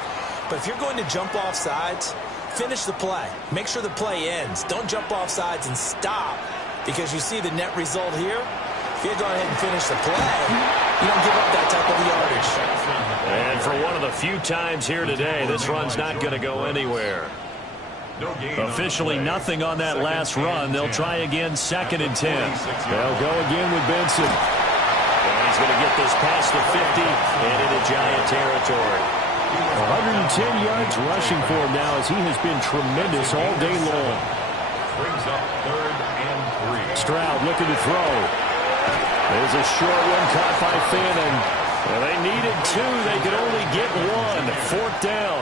But if you're going to jump off sides, finish the play. Make sure the play ends. Don't jump off sides and stop, because you see the net result here. If you go ahead and finish the play, you don't give up that type of yardage. And for one of the few times here today, this run's not going to go anywhere. Officially nothing on that last run. They'll try again, second and 10. They'll go again with Benson. And he's going to get this past the 50 and into Giant territory. 110 yards rushing for him now, as he has been tremendous all day long. Brings up third and 3. Stroud looking to throw. There's a short one caught by Fannin. And they needed 2. They could only get 1. Fourth down.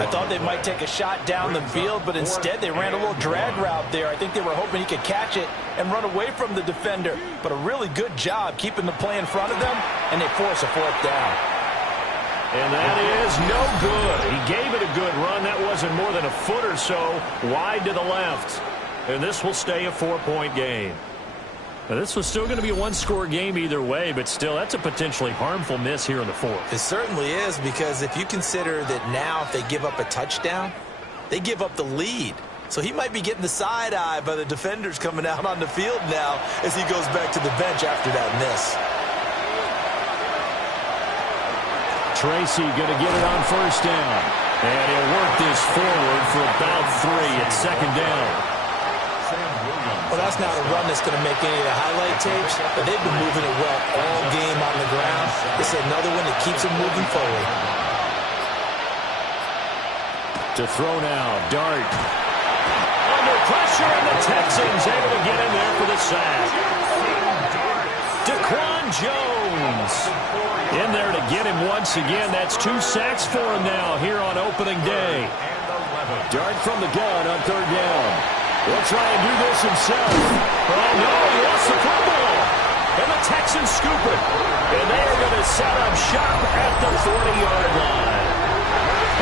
I thought they might take a shot down the field, but instead they ran a little drag route there. I think they were hoping he could catch it and run away from the defender. But a really good job keeping the play in front of them, and they force a fourth down. And that is no good. He gave it a good run. That wasn't more than a foot or so wide to the left. And this will stay a 4-point game. Now, this was still going to be a one-score game either way, but still, that's a potentially harmful miss here in the fourth. It certainly is, because if you consider that now if they give up a touchdown, they give up the lead. So he might be getting the side eye by the defenders coming out on the field now as he goes back to the bench after that miss. Tracy going to get it on first down. And he'll work this forward for about 3 at second down. Well, that's not a run that's going to make any of the highlight tapes, but they've been moving it well all game on the ground. This is another one that keeps them moving forward. To throw now, Dart. Under pressure, and the Texans able to get in there for the sack. Daquan Jones in there to get him once again. That's 2 sacks for him now here on opening day. Dart from the gun on third down. He'll try and do this himself. Oh, no, he lost the football. And the Texans scoop it. And they are going to set up shop at the 40-yard line.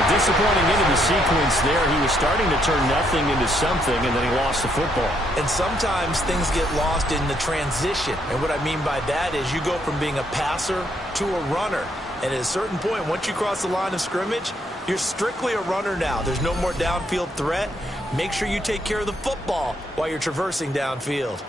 A disappointing end of the sequence there. He was starting to turn nothing into something, and then he lost the football. And sometimes things get lost in the transition. And what I mean by that is you go from being a passer to a runner. And at a certain point, once you cross the line of scrimmage, you're strictly a runner now. There's no more downfield threat. Make sure you take care of the football while you're traversing downfield.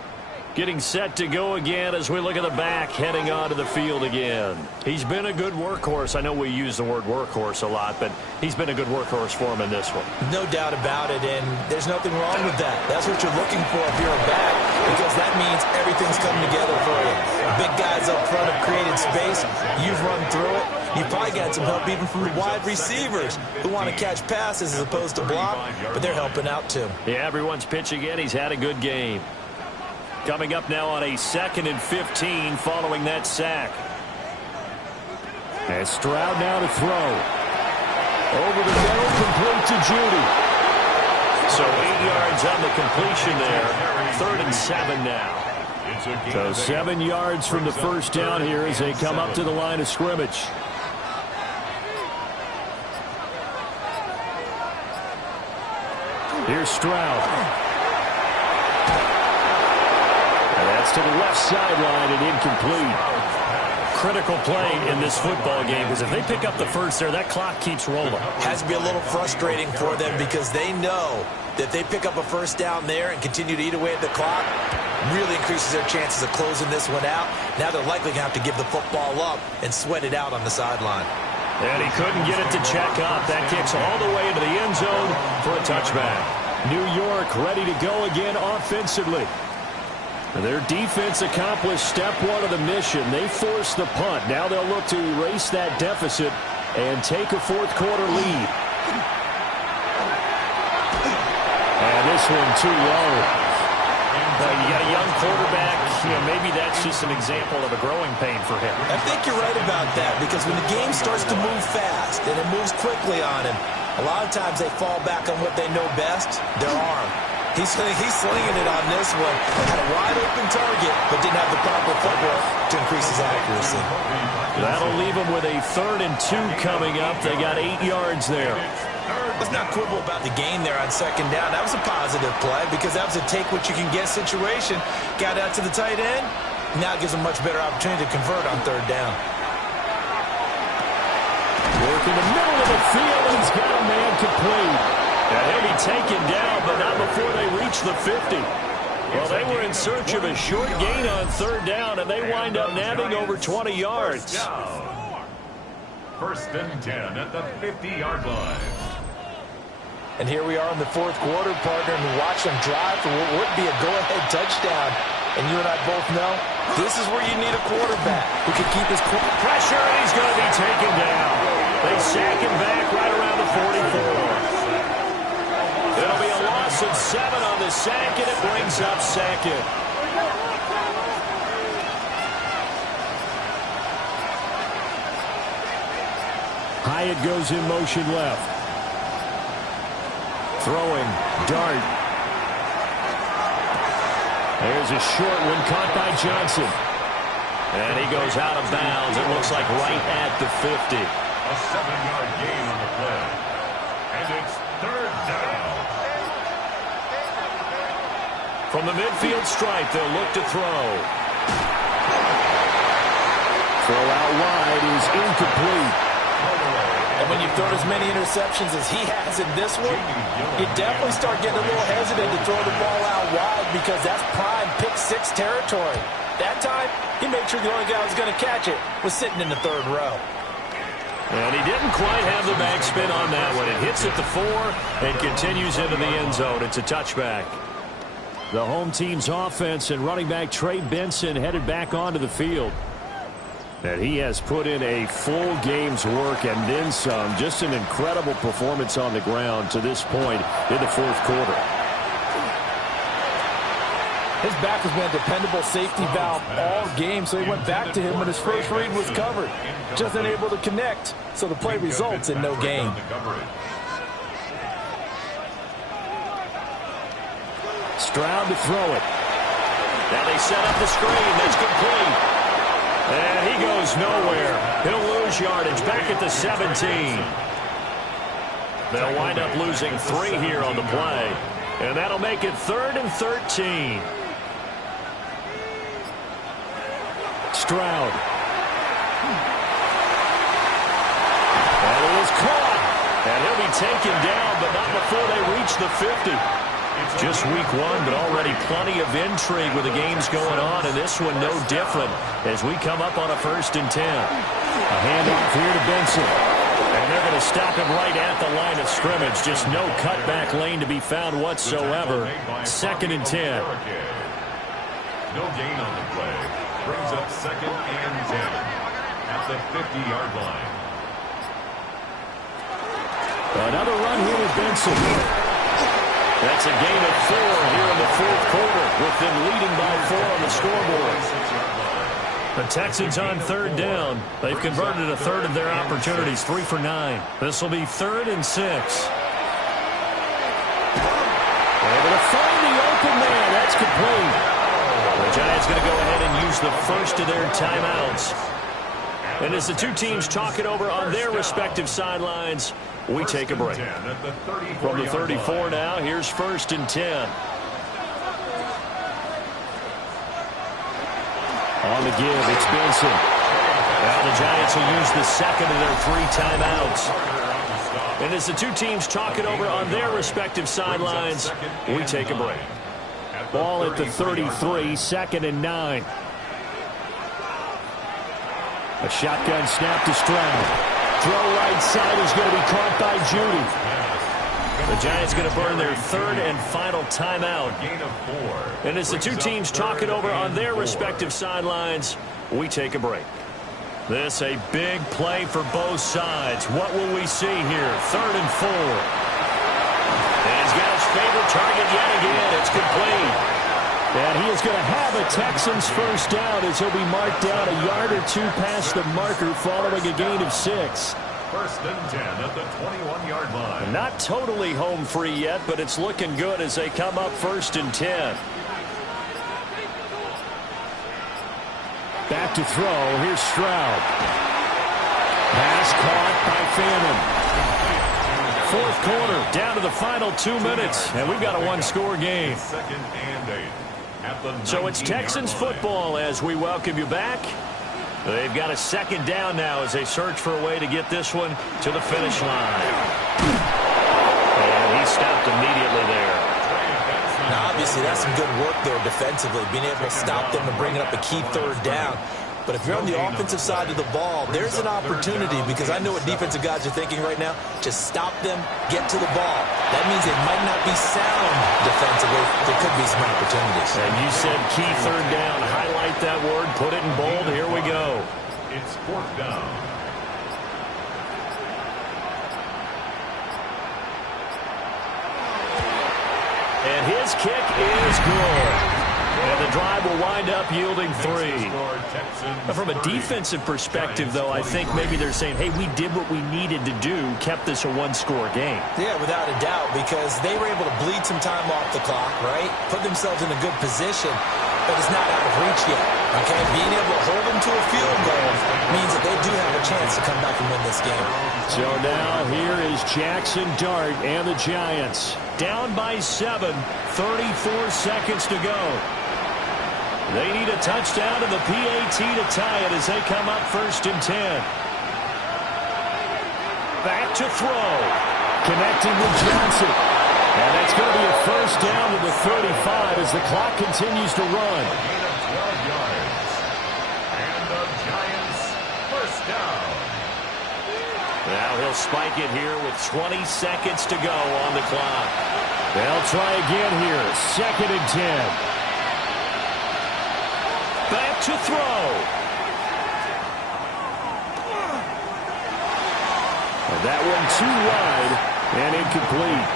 Getting set to go again as we look at the back heading onto the field again. He's been a good workhorse. I know we use the word workhorse a lot, but he's been a good workhorse for him in this one. No doubt about it, and there's nothing wrong with that. That's what you're looking for if you're a back, because that means everything's coming together for you. Big guys up front have created space. You've run through it. You've probably got some help even from the wide receivers who want to catch passes as opposed to block, but they're helping out too. Yeah, everyone's pitching in. He's had a good game. Coming up now on a 2nd and 15 following that sack. And Stroud now to throw. Over the middle, complete to Judy. So 8 yards on the completion there. 3rd and 7 now. So 7 yards from the first down here as they come up to the line of scrimmage. Here's Stroud. To the left sideline and incomplete. Critical play in this football game, because if they pick up the first there, that clock keeps rolling. Has to be a little frustrating for them because they know that they pick up a first down there and continue to eat away at the clock, really increases their chances of closing this one out. Now they're likely going to have to give the football up and sweat it out on the sideline. And he couldn't get it to check up. That kicks all the way into the end zone for a touchback. New York ready to go again offensively. Their defense accomplished step one of the mission. They forced the punt. Now they'll look to erase that deficit and take a fourth-quarter lead. And this one too low. You got a young quarterback. Maybe that's just an example of a growing pain for him. I think you're right about that, because when the game starts to move fast and it moves quickly on him, a lot of times they fall back on what they know best, their arm. He's slinging it on this one. Had a wide-open target, but didn't have the proper footwork to increase his accuracy. That'll leave him with a 3rd and 2 coming up. They got 8 yards there. Let's not quibble about the gain there on 2nd down. That was a positive play because that was a take-what-you-can-get situation. Got out to the tight end. Now it gives him a much better opportunity to convert on 3rd down. Work in the middle of the field, and he's got a man complete. And he'll be taken down, but not before they reach the 50. Well, they were in search of a short gain on 3rd down, and they wind up nabbing over 20 yards. 1st and 10 at the 50-yard line. And here we are in the 4th quarter, partner, and watch them drive for what would be a go-ahead touchdown. And you and I both know this is where you need a quarterback who can keep his pressure, and he's going to be taken down. They sack him back right around the 44. It'll be a loss of 7 on the sack, and it brings up 2nd. Hyatt goes in motion left. Throwing, dart. There's a short one caught by Johnson. And he goes out of bounds. It looks like right at the 50. A 7-yard gain on the play. And it's 3rd down. From the midfield stripe, they'll look to throw. Throw out wide is incomplete. And when you throw as many interceptions as he has in this one, you definitely start getting a little hesitant to throw the ball out wide because that's prime pick-6 territory. That time, he made sure the only guy who was going to catch it was sitting in the 3rd row. And he didn't quite have the backspin on that one. It hits at the 4 and continues into the end zone. It's a touchback. The home team's offense and running back Trey Benson headed back onto the field. And he has put in a full game's work and then some. Just an incredible performance on the ground to this point in the 4th quarter. His back has been a dependable safety valve all game, so he went back to him when his first read was covered. Just unable to connect, so the play results in no gain. Stroud to throw it. Now they set up the screen. That's complete. And he goes nowhere. He'll lose yardage back at the 17. They'll wind up losing 3 here on the play. And that'll make it 3rd and 13. Stroud. And it is caught. And he'll be taken down, but not before they reach the 50. Just week one, but already plenty of intrigue with the games going on, and this one no different as we come up on a 1st and 10. A handoff here to Benson. And they're going to stop him right at the line of scrimmage. Just no cutback lane to be found whatsoever. 2nd and 10. No gain on the play. Brings up 2nd and 10 at the 50-yard line. Another run here with Benson. That's a gain of 4 here in the 4th quarter, with them leading by 4 on the scoreboard. The Texans on 3rd down. They've converted a third of their opportunities, 3 for 9. This will be 3rd and 6. Able to find the open man. That's complete. The Giants going to go ahead and use the first of their timeouts. And as the two teams talk it over on their respective sidelines, we take a break. From the 34 now, here's 1st and 10. On the give, it's Benson. Now the Giants will use the second of their 3 timeouts. And as the two teams talk it over on their respective sidelines, we take a break. Ball at the 33, 2nd and 9. A shotgun snap to Stroud. Throw right side is going to be caught by Judy. The Giants going to burn their 3rd and final timeout. And as the two teams talk it over on their respective sidelines, we take a break. This a big play for both sides. What will we see here? 3rd and 4. And he's got his favorite target yet again. It's complete. And he is going to have a Texans 1st down as he'll be marked down a yard or 2 past the marker following a gain of 6. 1st and 10 at the 21-yard line. Not totally home free yet, but it's looking good as they come up 1st and 10. Back to throw. Here's Stroud. Pass caught by Fannin. 4th quarter, down to the final 2 minutes, and we've got a 1-score game. 2nd and 8 at the So it's Texans football as we welcome you back. They've got a 2nd down now as they search for a way to get this one to the finish line. And he stopped immediately there. Now, obviously, that's some good work there defensively, being able to stop them and bringing up a key 3rd down. But if you're on the offensive side of the ball, there's an opportunity, because I know what defensive guys are thinking right now. Just stop them, get to the ball. That means they might not be sound defensively. There could be some opportunities. And you said key 3rd down. Highlight that word. Put it in bold. Here we go. It's 4th down. And his kick is good. And the drive will wind up yielding 3. From a defensive perspective, though, I think maybe they're saying, hey, we did what we needed to do, kept this a 1-score game. Yeah, without a doubt, because they were able to bleed some time off the clock, right? Put themselves in a good position, but it's not out of reach yet, okay? Being able to hold them to a field goal means that they do have a chance to come back and win this game. So now here is Jackson Dart and the Giants. Down by 7, 34 seconds to go. They need a touchdown and the PAT to tie it as they come up 1st and 10. Back to throw. Connecting with Johnson. And that's going to be a 1st down to the 35 as the clock continues to run. Gain of 12 yards. And the Giants 1st down. Now he'll spike it here with 20 seconds to go on the clock. They'll try again here. 2nd and 10. Back to throw. And that one too wide and incomplete.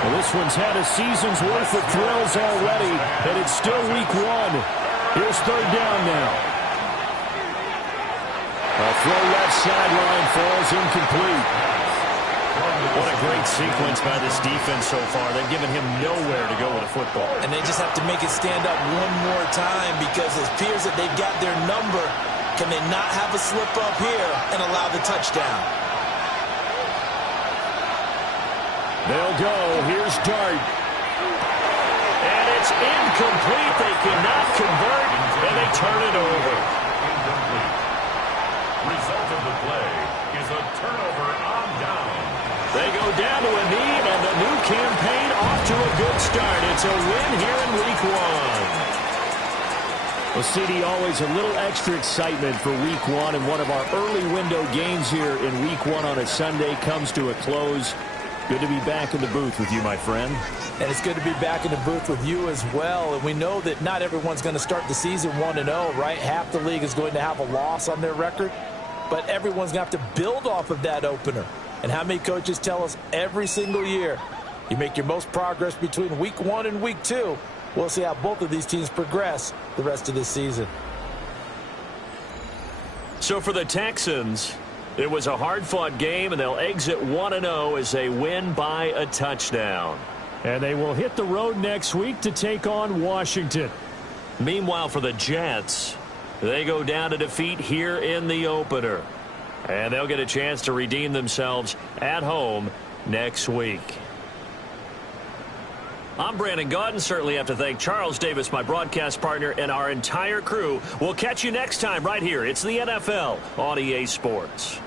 Well, this one's had a season's worth of thrills already, and it's still week 1. Here's 3rd down now. A throw left sideline falls incomplete. What a great sequence by this defense so far. They've given him nowhere to go with the football. And they just have to make it stand up one more time, because it appears that they've got their number. Can they not have a slip up here and allow the touchdown? They'll go. Here's Dart. And it's incomplete. They cannot convert, and they turn it over. Incomplete. Result of the play is a turnover on down. They go down to a knee, and the new campaign off to a good start. It's a win here in Week 1. Well, CD, always a little extra excitement for Week 1, and one of our early window games here in Week 1 on a Sunday comes to a close. Good to be back in the booth with you, my friend. And it's good to be back in the booth with you as well. And we know that not everyone's going to start the season 1-0, right? Half the league is going to have a loss on their record. But everyone's going to have to build off of that opener. And how many coaches tell us every single year, you make your most progress between Week 1 and Week 2. We'll see how both of these teams progress the rest of this season. So for the Texans, it was a hard-fought game, and they'll exit 1-0 as they win by a touchdown. And they will hit the road next week to take on Washington. Meanwhile, for the Jets, they go down to defeat here in the opener. And they'll get a chance to redeem themselves at home next week. I'm Brandon Gaudin. Certainly have to thank Charles Davis, my broadcast partner, and our entire crew. We'll catch you next time right here. It's the NFL on EA Sports.